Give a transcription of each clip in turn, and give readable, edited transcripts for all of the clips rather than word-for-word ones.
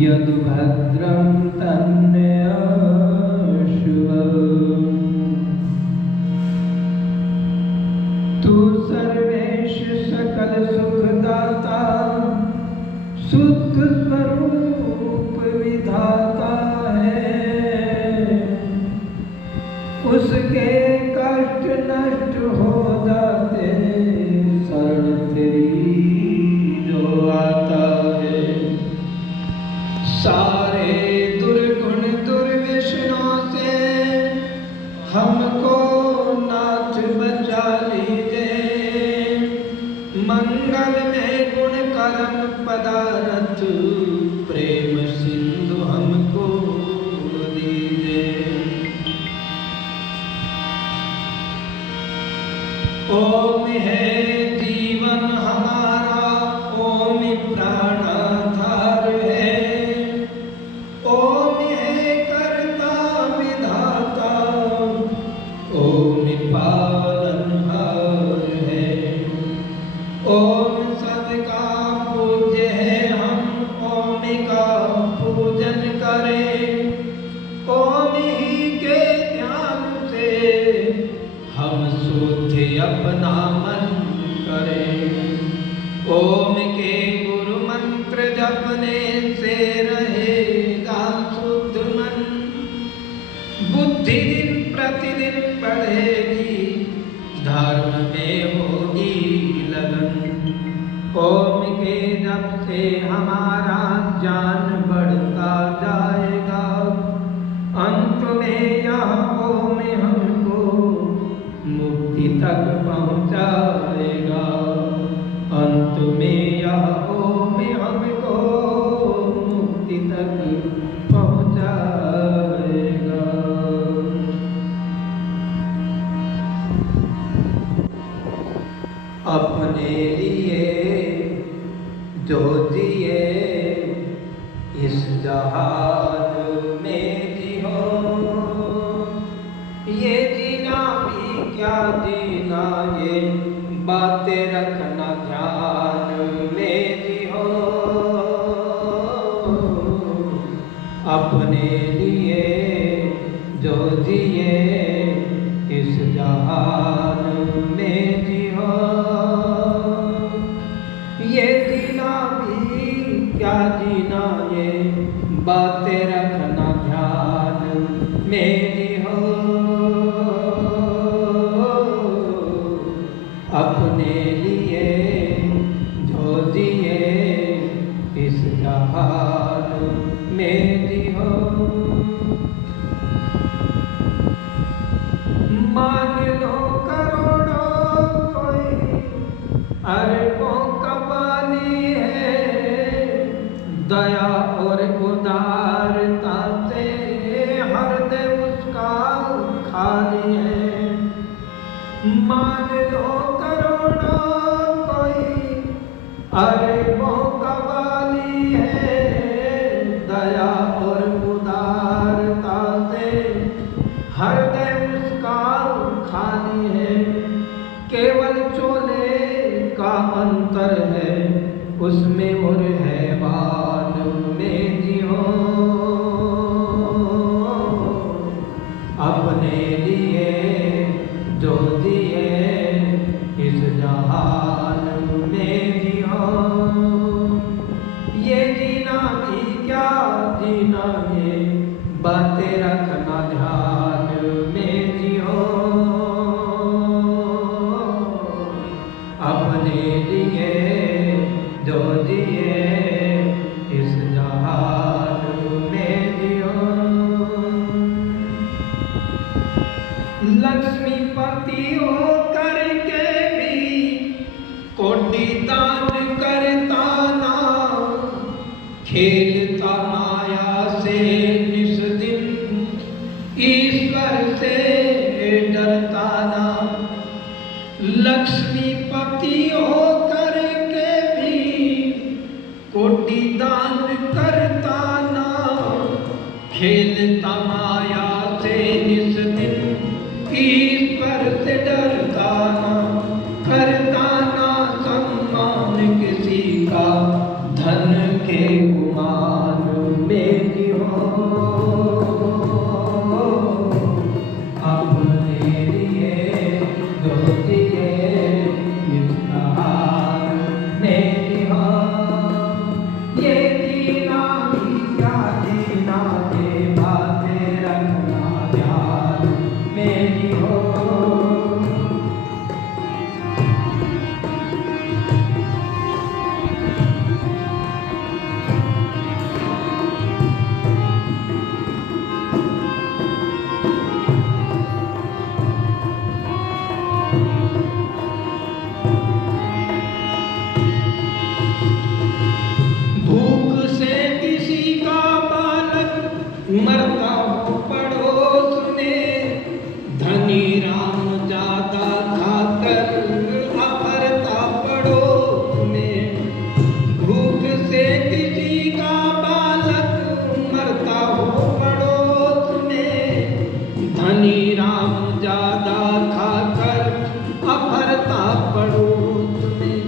यदुभद्रं तन्नयाशुभम्। तू सर्वेश सकल सुखदाता, शुद्ध स्वरूप विधाता है। उसके कष्ट नष्ट हो जाते शरण तेरी जो आता है। सारे दुर्गुण दुर्व्यसनों से हमको नाथ बचा लीजिए। मंगल में गुण कर्म पदार्थ प्रेम सिंधु हमको दीजिए। ओम है जीवन हमारा, ओम प्राणाधार है। ओम है कर्ता विधाता, ओम पालनहार है। ओम सबका पूज्य है, हम ओम का पूजन करें। ओम ही के ध्यान से हम शुद्ध अपना मन करें। ओम के गुरु मंत्र जपने से रहेगा शुद्ध मन। बुद्धि दिन प्रतिदिन बढ़ेगी, धर्म में होगी लगन। ओम के जप से हमारा ज्ञान बढ़ता जाएगा। अंत में यह ओम हमको मुक्ति तक पहुँचाएगा। अंत में यह ओम हमको मुक्ति तक पहुँचाएगा। अपने लिए जो जिए इस जहान में जियो। ये जीना भी क्या जीना, ये बातें रखना ध्यान में जियो। अपने लिए जो जिए इस जहान में जियो। ये जीना भी क्या जीना, ये बातें रखना ध्यान में जियो। अपने लिए जो जिए इस जहान में जियो। मान लो करोड़ों कोई अरबों का पानी है। दया और उदारता से हृदय उसका खाली है। मान लो करोड़ों कोई अरबों का वाली है। दया और उदारता से हृदय उसका खाली है। केवल चोले का अंतर है, उसमें और हैवान में जियो। अपने लिए जो जिए इस जहान में जियो। ये जीना भी क्या जीना, ये बातें रखना ध्यान में जियो। अपने लिए जो जिए इस जहान में कोटि हो करके भी कोटि दान करता ना, खेलता माया से निस दिन ईश्वर से डरता ना, करता ना सम्मान किसी का धन के गुमान में जियो, अपने लिए जो जिए इस हाल में जियो, ये जीना भी क्या जीना, ये बातें रखना ध्यान में जियो। भूख से किसी का बालक मरता हो पड़ोस में, धनी राम ज्यादा खाकर अमरता पड़ोस में। भूख से किसी का बालक मरता हो पड़ोस में, धनी राम ज्यादा खाकर अमरता पड़ोस में।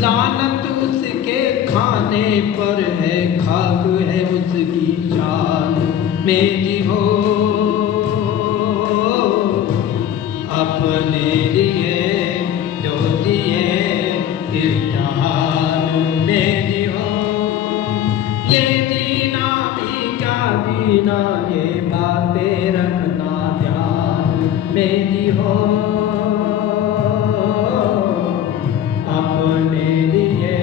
लानत उसके खाने पर है, खाक है उसकी शान में जियो, अपने लिए जो जिए इस जहान में जियो, ये जीना भी क्या जीना, ये बातें रखना ध्यान में जियो, अपने लिए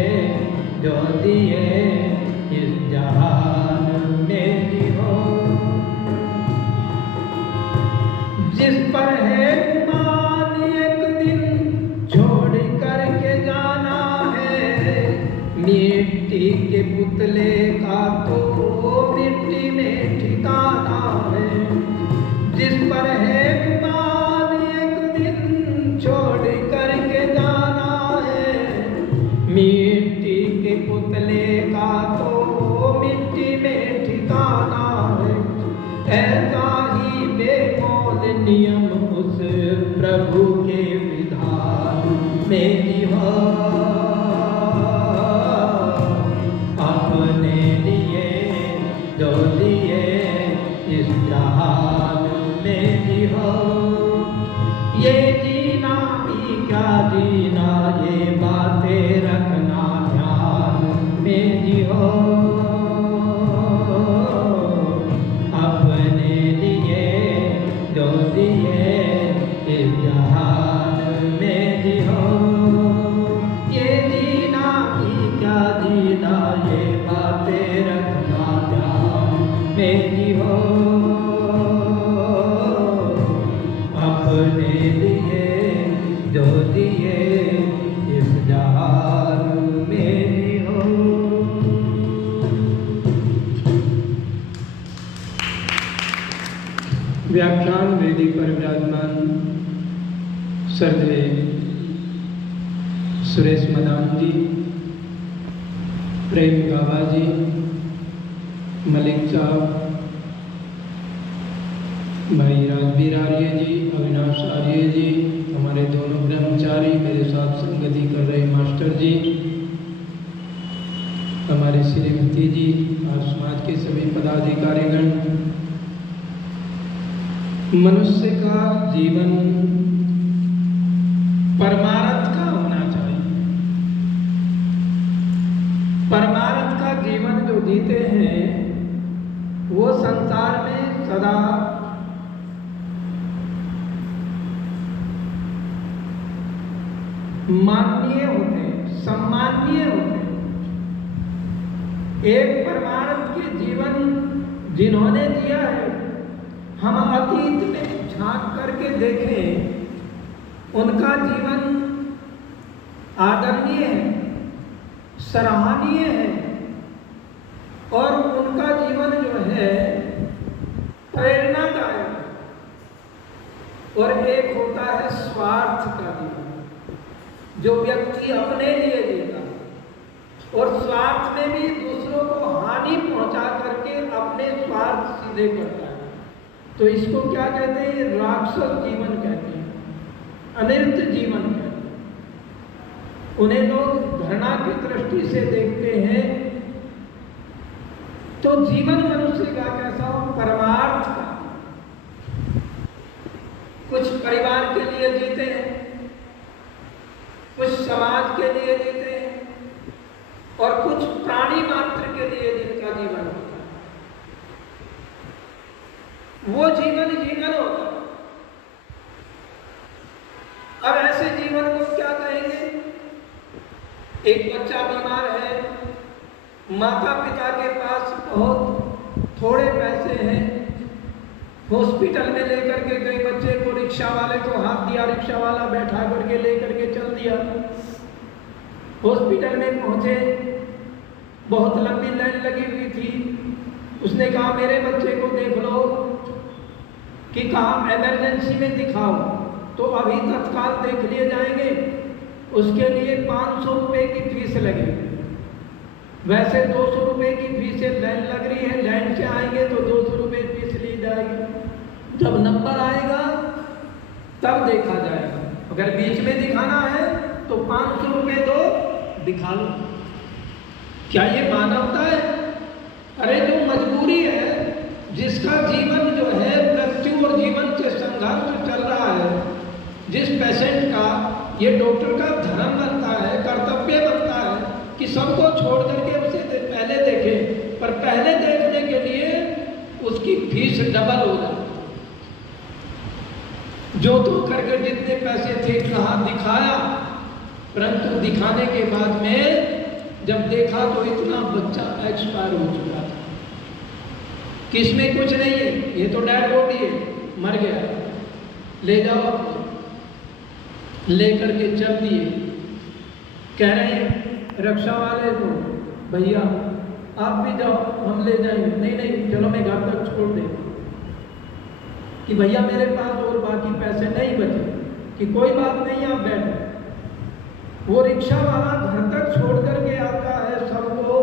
जो दिए इस जहान में जियो। जिस पर है गुमान एक दिन छोड़ करके जाना है, मिट्टी के पुतले का तो मिट्टी में ठिकाना है। जिस पर है गुमान एक दिन छोड़ करके जाना है, मिट्टी के पुतले का तो मिट्टी में ठिकाना है। ऐसा ही बेमोल नियम उस प्रभु के विधान में जियो, अपने लिए जो लिए इस जहान में जियो, ये जीना भी क्या जीना, ये बातें रखना ध्यान में जियो, अपने लिए जो दिए इस जहान में जियो, ये जीना भी क्या जीना, ये बातें रखना ध्यान में जियो, अपने लिए जो दिए इस जहान में जियो। व्याख्यान वेदी पर विराजमान श्रद्धेय सुरेश मदान जी, प्रेम गावा जी, मलिक साहब, भाई राजवीर आर्य जी, अविनाश आर्य जी, हमारे दोनों ब्रह्मचारी, मेरे साथ संगति कर रहे मास्टर जी, हमारे श्रीमती जी और समाज के सभी पदाधिकारीगण। मनुष्य का जीवन परमार्थ का होना चाहिए। परमार्थ का जीवन जो जीते हैं वो संसार में सदा माननीय होते हैं, सम्माननीय होते हैं। एक परमार्थ के जीवन जिन्होंने जिया है, हम अतीत में झांक करके देखें, उनका जीवन आदरणीय है, सराहनीय है, और उनका जीवन जो है प्रेरणादायक। और एक होता है स्वार्थ का जीवन, जो व्यक्ति अपने लिए जीता और स्वार्थ में भी दूसरों को हानि पहुंचा करके अपने स्वार्थ सीधे करता है, तो इसको क्या कहते हैं? ये राक्षस जीवन कहते हैं, अनिर्त जीवन कहते हैं। उन्हें लोग घृणा की दृष्टि से देखते हैं। तो जीवन मनुष्य का कैसा हो? परमार्थ का। कुछ परिवार के लिए जीते हैं, कुछ समाज के लिए जीते हैं, और कुछ प्राणी मात्र के लिए जिनका जीवन होता है, वो जीवन जीवन होता है। अब ऐसे जीवन को क्या कहेंगे? एक बच्चा बीमार है, माता पिता के पास बहुत थोड़े पैसे हैं, हॉस्पिटल में लेकर के गए बच्चे को, रिक्शा वाले को हाथ दिया, रिक्शा वाला बैठा करके लेकर के चल दिया। हॉस्पिटल में पहुंचे, बहुत लंबी लाइन लगी हुई थी। उसने कहा मेरे बच्चे को देख लो, कि कहा इमरजेंसी में दिखाओ, तो अभी तत्काल देख लिए जाएंगे, उसके लिए 500 रुपये की फीस लगेगी। वैसे 200 रुपये की फीस से लाइन लग रही है, लाइन से आएंगे तो 200 रुपये फीस ली जाएगी। जब नंबर आएगा तब देखा जाएगा। अगर बीच में दिखाना है तो 500 रुपये दो, दिखा लो। क्या ये मानवता है? अरे जो मजबूरी है, जिसका जीवन जो है मृत्यु और जीवन से संघर्ष चल रहा है, जिस पेशेंट का ये डॉक्टर का धर्म बनता है, कर्तव्य बनता है कि सबको छोड़ करके उसे पहले देखे, पर पहले देखने के लिए उसकी फीस डबल हो जाए। जो तो करके जितने पैसे थे कहा दिखाया, परंतु दिखाने के बाद में जब देखा तो इतना बच्चा एक्सपायर हो चुका था कि इसमें कुछ नहीं है, ये तो डेड बॉडी है, मर गया, ले जाओ। लेकर के चल दिए। कह रहे हैं रक्षा वाले को, भैया आप भी जाओ, हम ले जाएंगे। नहीं नहीं, चलो मैं घर तक छोड़ दे, कि भैया मेरे पास और बाकी पैसे नहीं बचे, कि कोई बात नहीं आप बैठो। वो रिक्शा वाला घर तक छोड़ करके आता है सबको,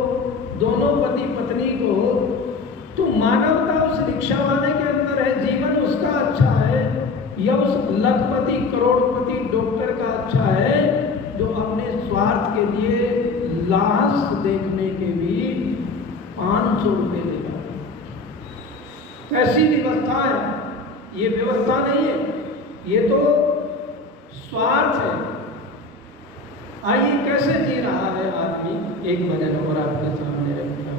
दोनों पति पत्नी को। तो मानवता उस रिक्शा वाले के अंदर है, जीवन उसका अच्छा है, या उस लखपति करोड़पति डॉक्टर का अच्छा है जो अपने स्वार्थ के लिए लाश देखने के भी 500 रुपये देगा? कैसी व्यवस्था है? ये व्यवस्था नहीं है, ये तो स्वार्थ है। आइए कैसे जी रहा है आदमी। एक भजन और आपके सामने रखता